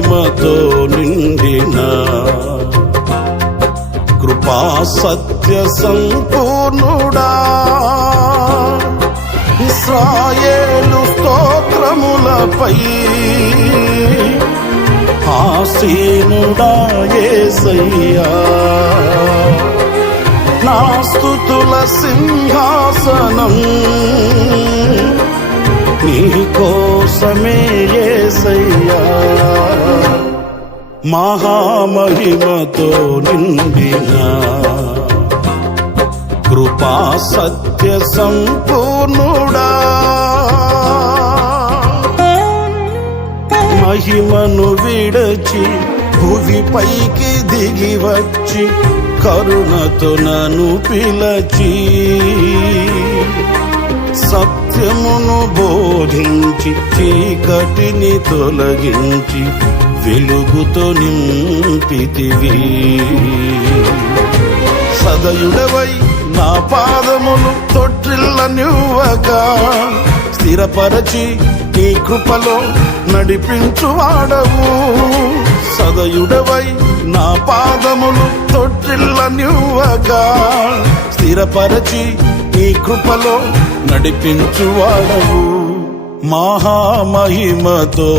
మహిమతో నిండిన కృపా సత్య సంపూర్ణుడా, ఇశ్రాయేలు స్తోత్రములపై ఆసీనుడా యేసయ్యా, నా స్తుతుల సింహాసనం నీ కోసమే యేసయ్యా, మహామహిమతో నిండిన కృపా సత్య సంపూర్ణుడా, మహిమను విడచి భువిపైకి దిగి వచ్చి కరుణతో నన్ను పిలచి సత్యమును బోధించి చీకటిని తొలగించి వెలుగుతో నింపితివి. సదయుడవై నా పాదములు తొట్టిల్లనివ్వగా స్థిరపరచి నీ కృపలో నడిపించువాడవు. సదయుడవై నా పాదములు తొట్టిల్లనివ్వగా స్థిరపరచి నీ కృపలో నడిపించువాడవు, మహామహిమతో